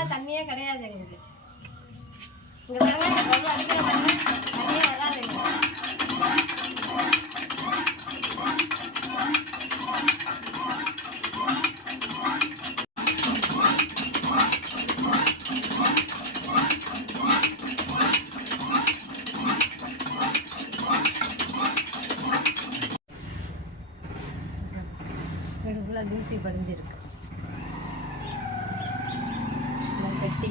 இங்கெல்லாம் தண்ணியே கிடையாது. எங்களுக்கு இங்கே பாருங்க, எவ்வளோ அடிக்கிற பாருங்க, தண்ணியே வராதுங்க. இது ஃபுல்லாக தூசி படிஞ்சிருக்கு. கட்டி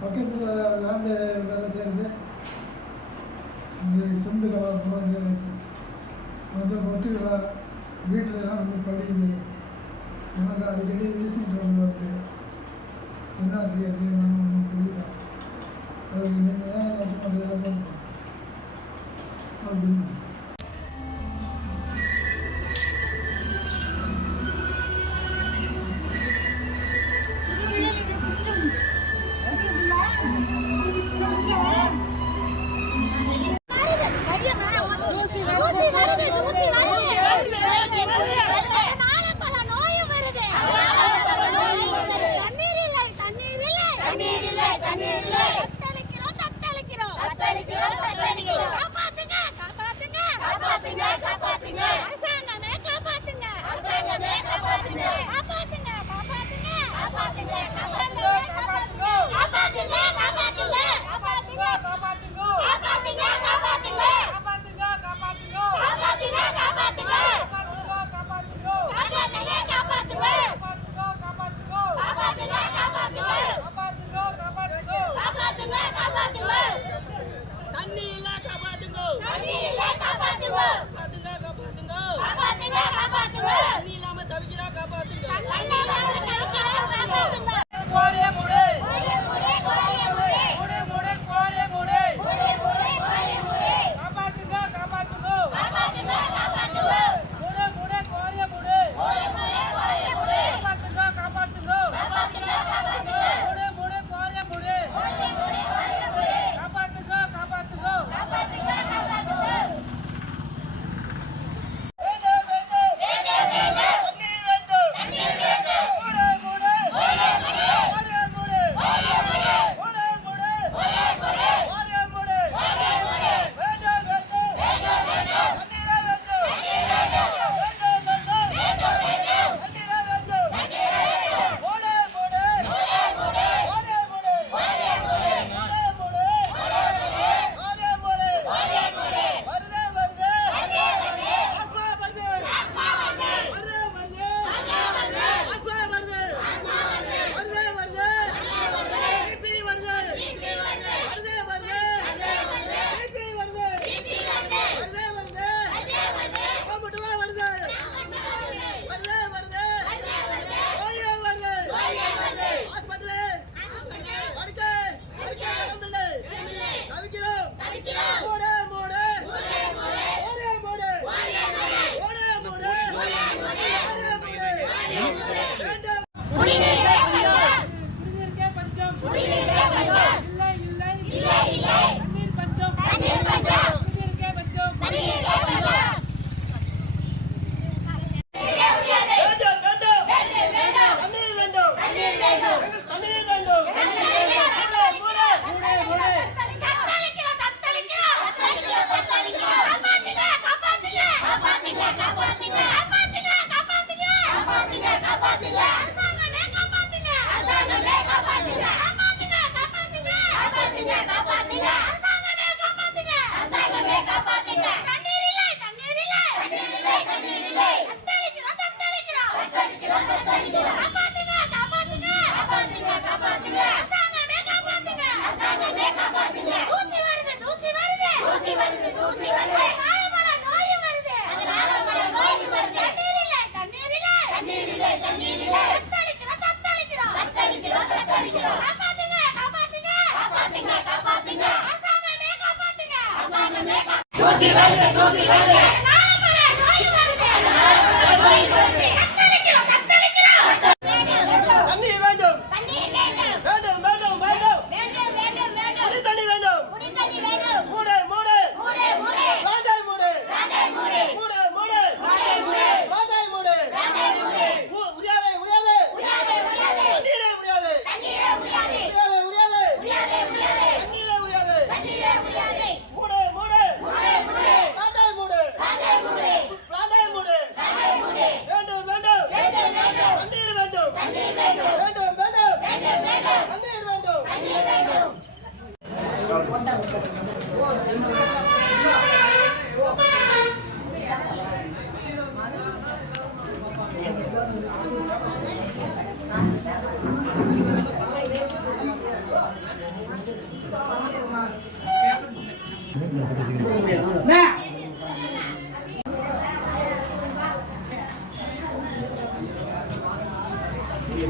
பக்கத்தில் லேண்டு வேலை செய்கிறது இந்த செம்பு கலர் வந்து ஒத்துக்கலாம். வீட்டிலலாம் வந்து படியுது. எனக்கு அடிக்கடி வீசிக்கிட்டு வருது. என்ன செய்யறது ஒன்றும் புரியல. அதுக்கு நீங்கள் தான் ஏதாச்சும் பண்ணணும் அப்படின்னு.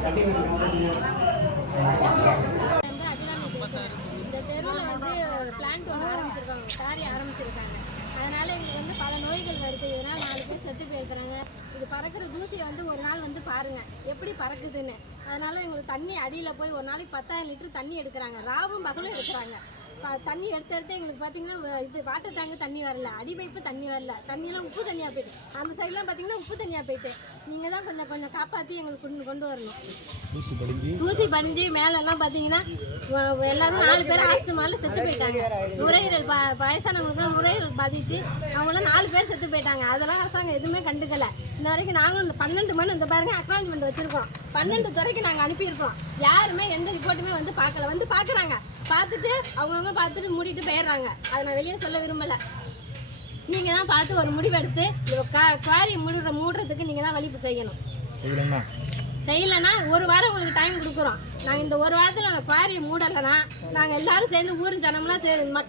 இந்த தெருவில் வந்து பிளான்ட் ஒன்று ஆரம்பிச்சிருக்காங்க, சாரி ஆரம்பிச்சிருக்காங்க. அதனால எங்களுக்கு வந்து பல நோய்கள் வருது. இதனால் 4 பேர் செத்து போயிருக்கிறாங்க. இது பறக்கிற தூசியை வந்து ஒரு நாள் வந்து பாருங்கள் எப்படி பறக்குதுன்னு. அதனால எங்களுக்கு தண்ணி அடியில் போய் ஒரு நாளைக்கு 10,000 லிட்டர் தண்ணி எடுக்கிறாங்க, ராவும் பகலும் எடுக்கிறாங்க. தண்ணி எடுத்து எங்களுக்கு பார்த்தீங்கன்னா இது வாட்டர் டேங்கு தண்ணி வரல, அடி பைப்பு தண்ணி வரல, தண்ணியெல்லாம் உப்பு தண்ணியாக போயிட்டு, அந்த சைட்லாம் பார்த்தீங்கன்னா உப்பு தண்ணியாக போயிட்டு. நீங்கள் தான் கொஞ்சம் காப்பாற்றி எங்களுக்கு கொண்டு வரணும். தூசி படிஞ்சு மேலெல்லாம் பார்த்தீங்கன்னா எல்லாரும் 4 பேர் ஆஸ்துமாவில் செத்து போயிட்டாங்க. நுரையீரல் வயசானவங்களுக்குலாம் நுரையீரல் பாதிச்சு அவங்களாம் 4 பேர் செத்து போயிட்டாங்க. அதெல்லாம் அரசாங்கம் எதுவுமே கண்டுக்கலை. இன்ன வரைக்கும் நாங்களும் 12 மணி இந்த பாருங்க அக்னாலஜ்மெண்ட் வச்சுருக்கோம். 12 துறைக்கு நாங்கள் அனுப்பியிருக்கோம். யாருமே எந்த ரிப்போர்ட்டுமே வந்து பார்க்கல. வந்து பார்க்குறாங்க, பார்த்துட்டு அவங்கவுங்க பார்த்துட்டு மூடிட்டு போயிடுறாங்க. அதை நான் வெளியே சொல்ல விரும்பலை. நீங்கள் தான் பார்த்து ஒரு முடிவெடுத்து குவாரி மூடுறதுக்கு நீங்கள் தான் வழி செய்யணும். செய்யலைன்னா 1 வாரம் உங்களுக்கு டைம் கொடுக்குறோம். நாங்கள் இந்த 1 வாரத்தில் நாங்கள் குவாரியை மூடலைன்னா நாங்கள் எல்லோரும் சேர்ந்து ஊர் ஜனம்லாம்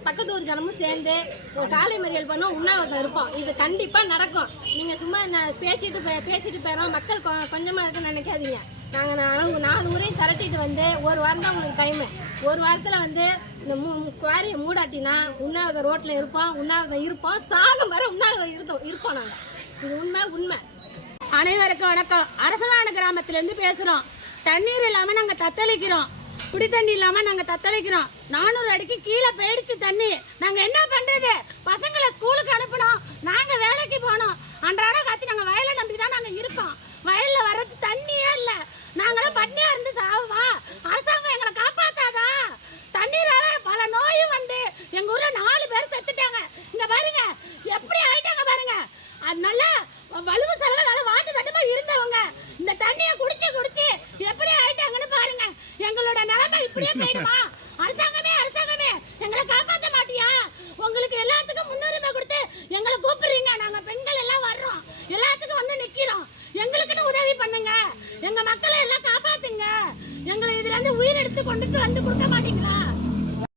பக்கத்து ஊர் ஜனமும் சேர்ந்து ஒரு சாலை மறியல் பண்ணோம், உண்ணாவிரதம் இருப்போம். இது கண்டிப்பாக நடக்கும். நீங்கள் சும்மா பேசிட்டு போயிடும், மக்கள் கொஞ்சமாக இருக்குன்னு நினைக்காதீங்க. நாங்கள் 4 ஊரையும் திரட்டிட்டு வந்து 1 வாரம் தான் உங்களுக்கு டைமு. 1 வாரத்தில் வந்து இந்த குவாரியை மூடாட்டினா உண்ணாவிரதம் ரோட்டில் இருப்போம், உண்ணாவிரதம் இருப்போம், சாகும் வர உண்ணாவிரதம் இருப்போம் நாங்கள். இது உண்மை. அனைவருக்கும் வணக்கம். அரசலான கிராமத்திலேருந்து பேசுகிறோம். தண்ணீர் இல்லாமல் நாங்கள் தத்தளிக்கிறோம், குடி தண்ணி இல்லாமல் நாங்கள் தத்தளிக்கிறோம். 400 அடிக்கு கீழே போயிடுச்சு தண்ணி. நாங்கள் என்ன பண்ணுறது? பசங்களை ஸ்கூலுக்கு அனுப்பணும், நாங்கள் வேலைக்கு போனோம். அன்றாட காய்ச்சி நாங்கள் வயலை நம்பி தான் நாங்கள் இருக்கோம். வயலில் வர்றது தண்ணியே இல்லை. நாங்களும் பட்னியாக இருந்து சாவா? அரசாங்கம் எங்களை காப்பாற்றாதா? தண்ணீரால பல நோயும் வந்து எங்கள் ஊரில் 4 பேர் செத்துட்டாங்க. இங்கே பாருங்க எப்படி ஆயிட்டாங்க பாருங்க. அதனால வலுவு செலவு நல்லா வாட்டு சட்டமாக இருந்தவங்க இந்த தண்ணியை குடிச்சு எப்படி ஆயிட்டாங்கன்னு பாருங்க. எங்களோட நிலைமை இப்படியே போயிடுமா? அரசாங்கமே எங்களை காப்பாற்ற மாட்டியா? உங்களுக்கு எல்லாத்துக்கும் முன்னுரிமை கொடுத்து எங்களை கூப்பிடுறீங்க. நாங்கள் பெண்கள் எல்லாம் வர்றோம், எல்லாத்துக்கும் வந்து நிற்கிறோம். எங்களுக்குன்னு உதவி பண்ணுங்க, எங்கள் மக்களை எல்லாம் காப்பாத்துங்க. எங்களை இதுலேருந்து உயிரெடுத்து கொண்டுட்டு வந்து கொடுக்க மாட்டீங்களா?